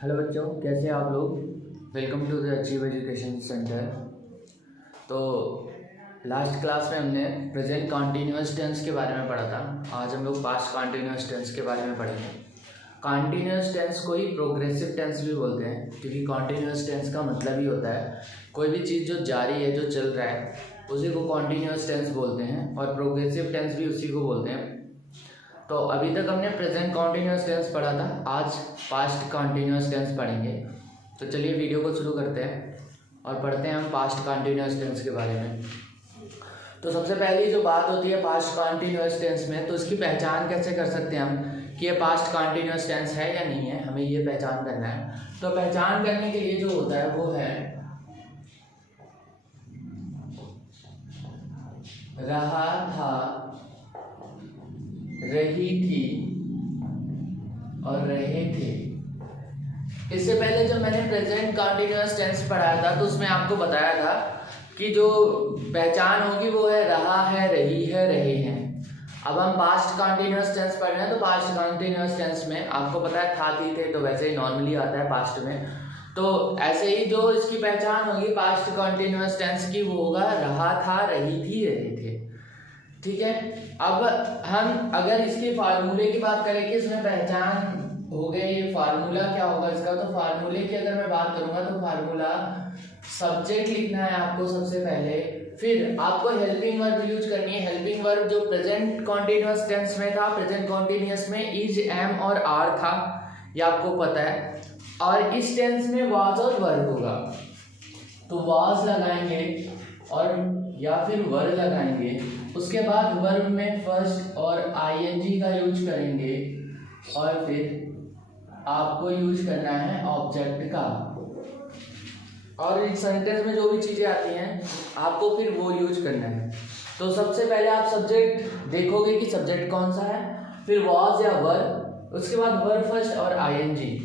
Hello बच्चों, कैसे हैं आप लोग। Welcome to the achieve education centre. तो लास्ट क्लास में हमने प्रेजेंट कॉन्टीन्यूअस टेंस के बारे में पढ़ा था। आज हम लोग पास्ट कॉन्टीन्यूअस टेंस के बारे में पढ़ेंगे। कॉन्टीन्यूअस टेंस को ही प्रोग्रेसिव टेंस भी बोलते हैं, क्योंकि कॉन्टीन्यूअस टेंस का मतलब ही होता है कोई भी चीज़ जो जारी है, जो चल रहा है, उसी को कॉन्टीन्यूअस टेंस बोलते हैं, और प्रोग्रेसिव टेंस भी उसी को बोलते हैं। तो अभी तक हमने प्रेजेंट कॉन्टीन्यूअस टेंस पढ़ा था, आज पास्ट कॉन्टीन्यूअस टेंस पढ़ेंगे। तो चलिए वीडियो को शुरू करते हैं और पढ़ते हैं हम पास्ट कॉन्टीन्यूअस टेंस के बारे में। तो सबसे पहली जो बात होती है पास्ट कॉन्टीन्यूअस टेंस में, तो इसकी पहचान कैसे कर सकते हैं हम कि ये पास्ट कॉन्टीन्यूअस टेंस है या नहीं है, हमें ये पहचान करना है। तो पहचान करने के लिए जो होता है वो है रहा था, रही थी और रहे थे। इससे पहले जब मैंने प्रेजेंट कॉन्टीन्यूअस टेंस पढ़ाया था तो उसमें आपको बताया था कि जो पहचान होगी वो है रहा है, रही है, रहे हैं। अब हम पास्ट कॉन्टीन्यूअस टेंस पढ़ रहे हैं, तो पास्ट कॉन्टीन्यूअस टेंस में आपको पता है था, थी, थे, तो वैसे ही नॉर्मली आता है पास्ट में। तो ऐसे ही जो इसकी पहचान होगी पास्ट कॉन्टीन्यूअस टेंस की, वो होगा रहा था, रही थी, रहे थे। ठीक है। अब हम अगर इसके फार्मूले की बात करें कि इसमें पहचान हो गई, ये फार्मूला क्या होगा इसका, तो फार्मूले की अगर मैं बात करूंगा तो फार्मूला सब्जेक्ट लिखना है आपको सबसे पहले, फिर आपको हेल्पिंग वर्ब यूज करनी है। हेल्पिंग वर्ब जो प्रेजेंट कॉन्टीन्यूअस टेंस में था, प्रेजेंट कॉन्टीन्यूअस में इज, एम और आर था, ये आपको पता है। और इस टेंस में वाज और वर्ब होगा, तो वाज लगाएंगे और या फिर वर लगाएंगे। उसके बाद वर्ब में फर्स्ट और आईएनजी का यूज करेंगे, और फिर आपको यूज करना है ऑब्जेक्ट का। और इस सेंटेंस में जो भी चीजें आती हैं आपको फिर वो यूज करना है। तो सबसे पहले आप सब्जेक्ट देखोगे कि सब्जेक्ट कौन सा है, फिर वाज या वर, उसके बाद वर्ब फर्स्ट और आईएनजी।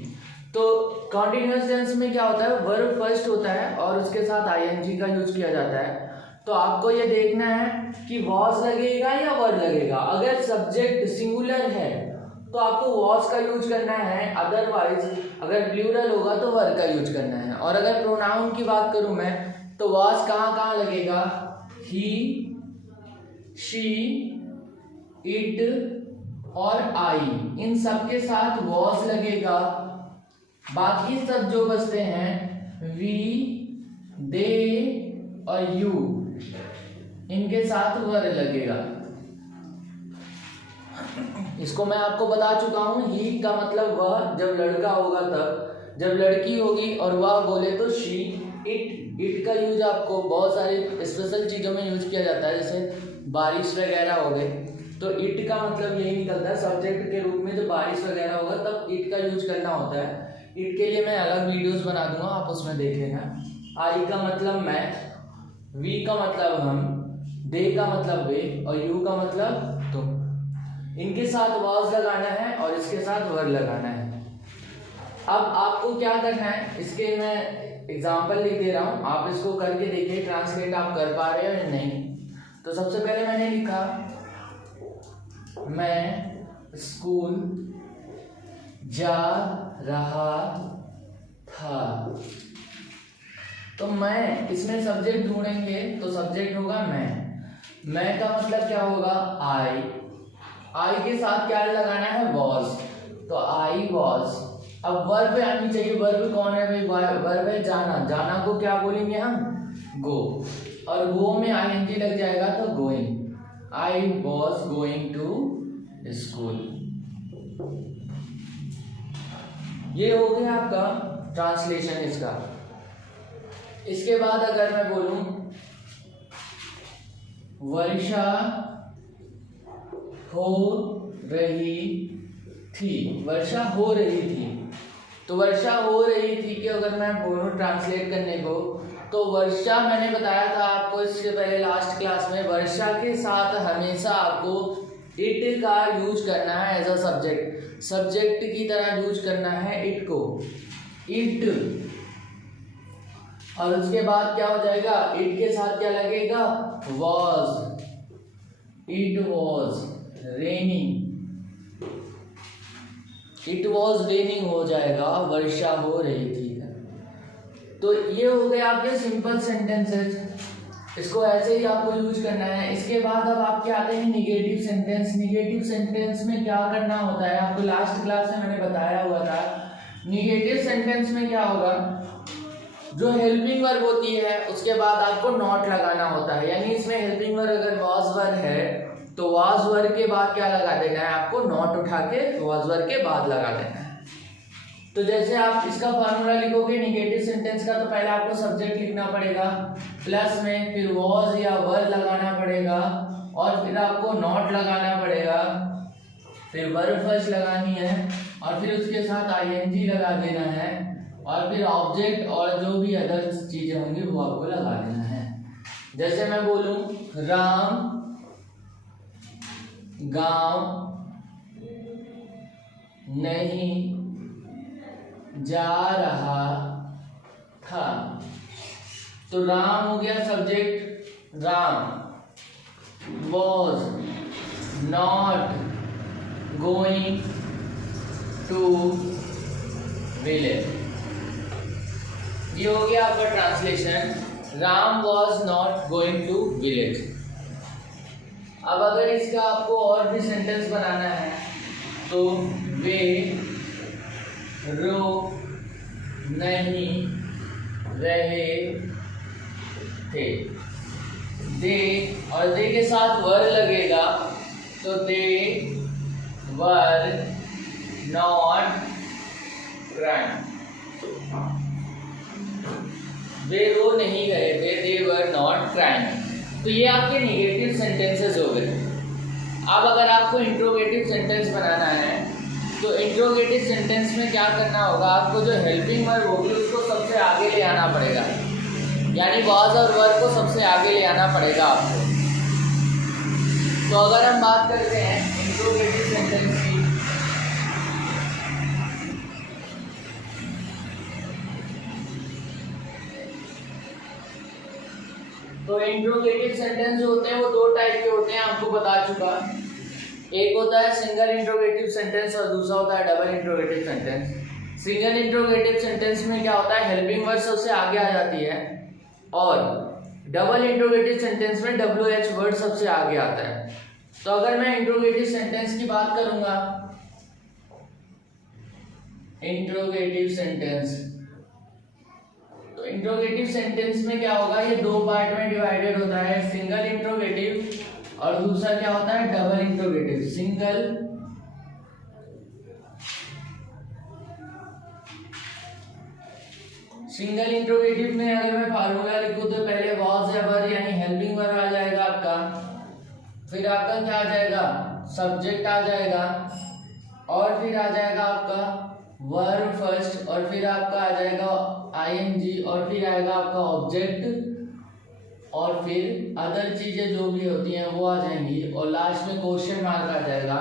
तो कॉन्टिन्यूअस टेंस में क्या होता है, वर्ब फर्स्ट होता है और उसके साथ आईएनजी का यूज किया जाता है। तो आपको ये देखना है कि वॉज लगेगा या वर लगेगा। अगर सब्जेक्ट सिंगुलर है तो आपको वॉज का यूज करना है, अदरवाइज अगर प्लूरल होगा तो वर का यूज करना है। और अगर प्रोनाउन की बात करूं मैं, तो वॉज कहाँ कहाँ लगेगा, ही, शी, इट और आई, इन सब के साथ वॉज लगेगा। बाकी सब जो बचते हैं वी, दे और यू, इनके साथ वर लगेगा। इसको मैं आपको बता चुका हूं, ही का मतलब वह जब लड़का होगा तब, जब लड़की होगी और वह बोले तो शी। इट का यूज आपको बहुत सारी स्पेशल चीजों में यूज किया जाता है, जैसे बारिश वगैरह हो गए, तो इट का मतलब यही निकलता है सब्जेक्ट के रूप में। जब बारिश वगैरह होगा तब इट का यूज करना होता है। इट के लिए मैं अलग वीडियोस बना दूंगा, आप उसमें देख लेना। आई का मतलब मैं, वी का मतलब हम, दे का मतलब वे और यू का मतलब तुम। इनके साथ वॉज लगाना है और इसके साथ वर लगाना है। अब आपको क्या करना है, इसके मैं एग्जांपल लिख दे रहा हूं, आप इसको करके देखिए ट्रांसलेट आप कर पा रहे हो या नहीं। तो सबसे पहले मैंने लिखा मैं स्कूल जा रहा था। तो मैं, इसमें सब्जेक्ट ढूंढेंगे तो सब्जेक्ट होगा मैं का मतलब क्या होगा, आई के साथ क्या लगाना है, वॉज, तो आई वॉज। अब वर्ब आनी चाहिए, वर्ब कौन है भाई, वर्ब है जाना। जाना को क्या बोलेंगे हम, गो, और गो में आईएनजी लग जाएगा तो going. I was going to school. ये हो गया आपका ट्रांसलेशन इसका। इसके बाद अगर मैं बोलूं वर्षा हो रही थी, वर्षा हो रही थी, तो वर्षा हो रही थी कि अगर मैं बोलूं ट्रांसलेट करने को, तो वर्षा, मैंने बताया था आपको इससे पहले लास्ट क्लास में, वर्षा के साथ हमेशा आपको इट का यूज करना है एज अ सब्जेक्ट, सब्जेक्ट की तरह यूज करना है इट को, इट। और उसके बाद क्या हो जाएगा, इट के साथ क्या लगेगा, was, it was raining. It was raining हो जाएगा, वर्षा हो रही थी। तो ये हो गए आपके सिंपल सेंटेंसेस, इसको ऐसे ही आपको यूज करना है। इसके बाद अब आपके आते हैं निगेटिव सेंटेंस। निगेटिव सेंटेंस में क्या करना होता है, आपको लास्ट क्लास में मैंने बताया हुआ था। निगेटिव सेंटेंस में क्या होगा, जो हेल्पिंग वर्ब होती है उसके बाद आपको नॉट लगाना होता है। यानी इसमें हेल्पिंग वर्ब अगर वाज वर्ब है तो वाज वर्ब के बाद क्या लगा देना है, आपको नॉट उठा के वाज वर्ब के बाद लगा देना है। तो जैसे आप इसका फॉर्मूला लिखोगे निगेटिव सेंटेंस का, तो पहले आपको सब्जेक्ट लिखना पड़ेगा प्लस में, फिर वॉज या वर लगाना पड़ेगा और फिर आपको नॉट लगाना पड़ेगा, फिर वर्ब फर्स्ट लगानी है और फिर उसके साथ आईएनजी लगा देना है और फिर ऑब्जेक्ट और जो भी अदर चीजें होंगी वो आपको लगा देना है। जैसे मैं बोलूं राम गांव नहीं जा रहा था, तो राम हो गया subject, Ram was not going to village. ये हो गया आपका translation, Ram was not going to village. अब अगर इसका आपको और भी सेंटेंस बनाना है तो वे रो नहीं रहे थे, दे और दे के साथ वर लगेगा तो दे वर नॉट क्राइंग। वे रो नहीं रहे थे, दे वर नॉट क्राइंग। तो ये आपके निगेटिव सेंटेंसेस हो गए। अब अगर आपको इंट्रोगेटिव सेंटेंस बनाना है तो इंट्रोगेटिव सेंटेंस में क्या करना होगा, आपको जो हेल्पिंग वर्ब होगी उसको सबसे आगे ले आना पड़ेगा, यानी वाज और वर्ब को सबसे आगे ले आना पड़ेगा आपको। तो अगर हम बात करते हैं इंट्रोगेटिव सेंटेंस की, तो इंट्रोगेटिव सेंटेंस जो होते हैं वो दो टाइप के होते हैं, आपको बता चुका। एक होता है सिंगल इंट्रोगेटिव सेंटेंस और दूसरा होता है double interrogative sentence. Single interrogative sentence में क्या होता है, हेल्पिंग वर्ब सबसे आगे आ जाती है और डबल इंट्रोगेटिव सेंटेंस में WH वर्ड सबसे आगे आता है। तो अगर मैं इंट्रोगेटिव सेंटेंस की बात करूंगा, इंट्रोगेटिव सेंटेंस, तो इंट्रोगेटिव सेंटेंस में क्या होगा, ये दो पार्ट में डिवाइडेड होता है, सिंगल इंट्रोगेटिव और दूसरा क्या होता है डबल इंट्रोगेटिव। सिंगल इंट्रोगेटिव में अगर मैं फार्मूला लिखूं तो पहले वॉज या वर यानी हेल्पिंग वर्ब आ जाएगा आपका, फिर आपका क्या आ जाएगा, सब्जेक्ट आ जाएगा और फिर आ जाएगा आपका वर्ब फर्स्ट और फिर आपका आ जाएगा आईएनजी और फिर आएगा आपका ऑब्जेक्ट और फिर अदर चीजें जो भी होती हैं वो आ जाएंगी और लास्ट में क्वेश्चन मार्क आ जाएगा।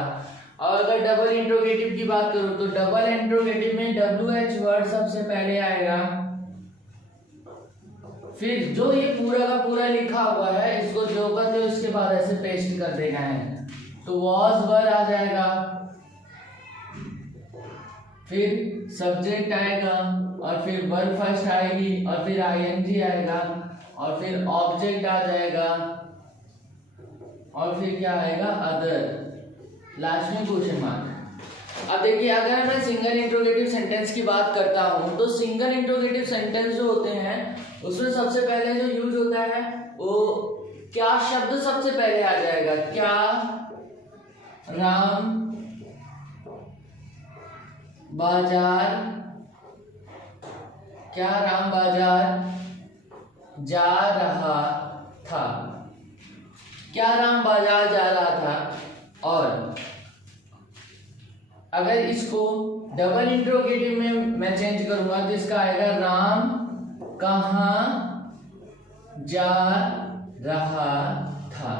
और अगर डबल इंट्रोगेटिव की बात करूं तो डबल इंट्रोगेटिव में WH वर्ड सबसे पहले आएगा, फिर जो ये पूरा का पूरा लिखा हुआ है इसको जो करते हो उसके बाद ऐसे पेस्ट कर देना है, तो वॉज वर आ जाएगा, फिर सब्जेक्ट आएगा और फिर वर्ब फर्स्ट आएगी और फिर आईएनजी आएगा और फिर ऑब्जेक्ट आ जाएगा और फिर क्या आएगा अदर, लास्ट में क्वेश्चन मार्क। अब देखिए अगर मैं सिंगल इंट्रोगेटिव सेंटेंस की बात करता हूं तो सिंगल इंट्रोगेटिव सेंटेंस जो होते हैं उसमें सबसे पहले जो यूज होता है वो क्या शब्द सबसे पहले आ जाएगा, क्या राम बाजार, क्या राम बाजार जा रहा था, क्या राम बाजार जा रहा था। और अगर इसको डबल इंट्रोगेटिव में मैं चेंज करूंगा तो इसका आएगा राम कहाँ जा रहा था।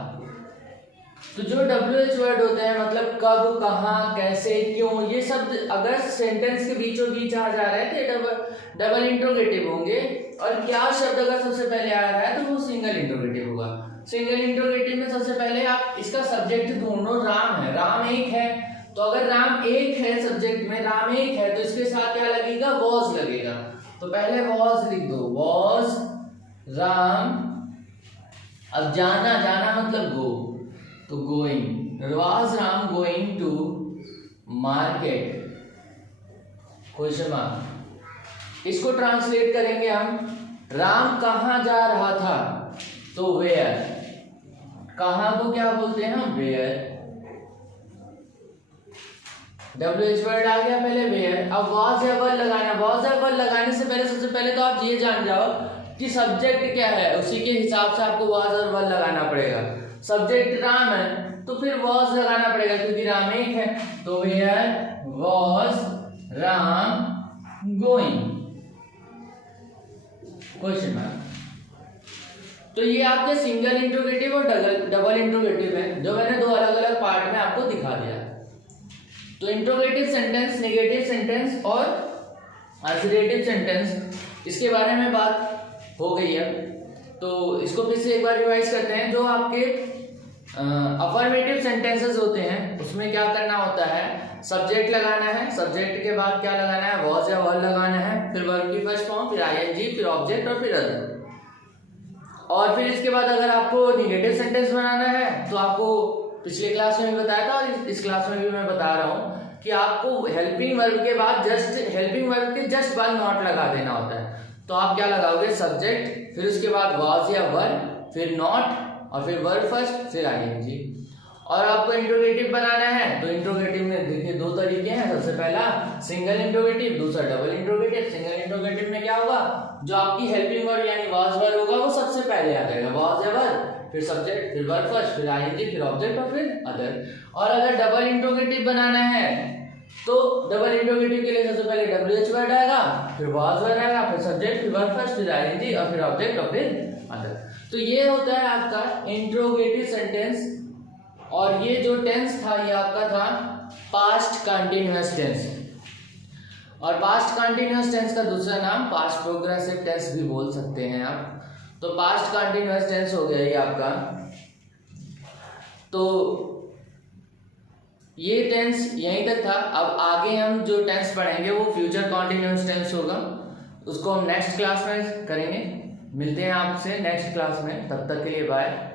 तो जो WH वर्ड होते हैं मतलब कब, कहाँ, कैसे, क्यों, ये शब्द अगर सेंटेंस के बीचों बीच आ जा रहे हैं तो डबल इंट्रोगेटिव होंगे और क्या शब्द अगर सबसे पहले आ रहा है तो वो सिंगल इंट्रोगेटिव होगा। सिंगल इंट्रोगेटिव में सबसे पहले आप इसका सब्जेक्ट ढूंढो, राम है, राम एक है तो अगर राम एक है सब्जेक्ट में, राम एक है, तो इसके साथ क्या लगेगा, वॉज लगेगा। तो पहले वॉज लिख दो, वॉज राम। अब जाना, जाना मतलब गो, तो going, was Ram going to market, question mark. इसको ट्रांसलेट करेंगे हम, राम कहाँ जा रहा था, तो वेयर, कहाँ को क्या बोलते हैं हम, वेयर। WH वर्ड आ गया पहले, वेयर। अब वॉज या वर लगाना, वॉज या वर लगाने से पहले सबसे पहले तो आप ये जान जाओ कि सब्जेक्ट क्या है, उसी के हिसाब से आपको वॉज और वर लगाना पड़ेगा। सब्जेक्ट राम है तो फिर वॉज लगाना पड़ेगा क्योंकि राम एक है, तो where was Ram going, question mark. तो ये आपके सिंगल इंट्रोगेटिव और डबल इंट्रोगेटिव है, जो मैंने दो अलग अलग पार्ट में आपको दिखा दिया। तो इंट्रोगेटिव सेंटेंस, नेगेटिव सेंटेंस और अल्टरनेटिव सेंटेंस, इसके बारे में बात हो गई है। तो इसको फिर से एक बार रिवाइज करते हैं। जो आपके अफर्मेटिव सेंटेंसेस होते हैं उसमें क्या करना होता है, सब्जेक्ट लगाना है, सब्जेक्ट के बाद क्या लगाना है, वॉज या वर लगाना है, फिर वर्ब की फर्स्ट फॉर्म, फिर आईएनजी, फिर ऑब्जेक्ट और फिर अदर। और फिर इसके बाद अगर आपको निगेटिव सेंटेंस बनाना है तो आपको पिछले क्लास में भी बताया था और इस क्लास में भी मैं बता रहा हूँ कि आपको हेल्पिंग वर्ब के बाद हेल्पिंग वर्ब के जस्ट बाद नॉट लगा देना होता है। तो आप क्या लगाओगे, सब्जेक्ट, फिर उसके बाद वॉज या वर, फिर नॉट और फिर वर्ब फर्स्ट, फिर आईएनजी। और आपको इंट्रोगेटिव बनाना है तो इंट्रोगेटिव में देखिए दो तरीके हैं। सबसे पहला सिंगल इंट्रोगेटिव, दूसरा डबल इंट्रोगेटिव। सिंगल इंट्रोगेटिव में क्या होगा, जो आपकी हेल्पिंग वर्ब यानी वॉज वर होगा वो सबसे पहले आ जाएगा, वॉज या वर, फिर सब्जेक्ट, फिर वर्ब फर्स्ट, फिर आईएनजी, फिर ऑब्जेक्ट और फिर अदर। और अगर डबल इंट्रोगेटिव बनाना है तो डबल इंट्रोगेटिव के लिए सबसे पहले WH वर्ड आएगा, फिर वॉज वर्ड आएगा, फिर सब्जेक्ट, फिर वर्ब फर्स्ट, फिर आईएनजी और फिर ऑब्जेक्ट और फिर अदर। तो ये होता है आपका इंट्रोगेटिव सेंटेंस। और ये जो टेंस था ये आपका था पास्ट कंटीन्यूअस टेंस। और पास्ट कंटीन्यूअस टेंस का दूसरा नाम पास्ट प्रोग्रेसिव टेंस भी बोल सकते हैं आप। तो पास्ट कंटीन्यूअस टेंस हो गया ये आपका। तो ये टेंस यहीं तक था। अब आगे हम जो टेंस पढ़ेंगे वो फ्यूचर कंटीन्यूअस टेंस होगा, उसको हम नेक्स्ट क्लास में करेंगे। मिलते हैं आपसे नेक्स्ट क्लास में, तब तक के लिए बाय।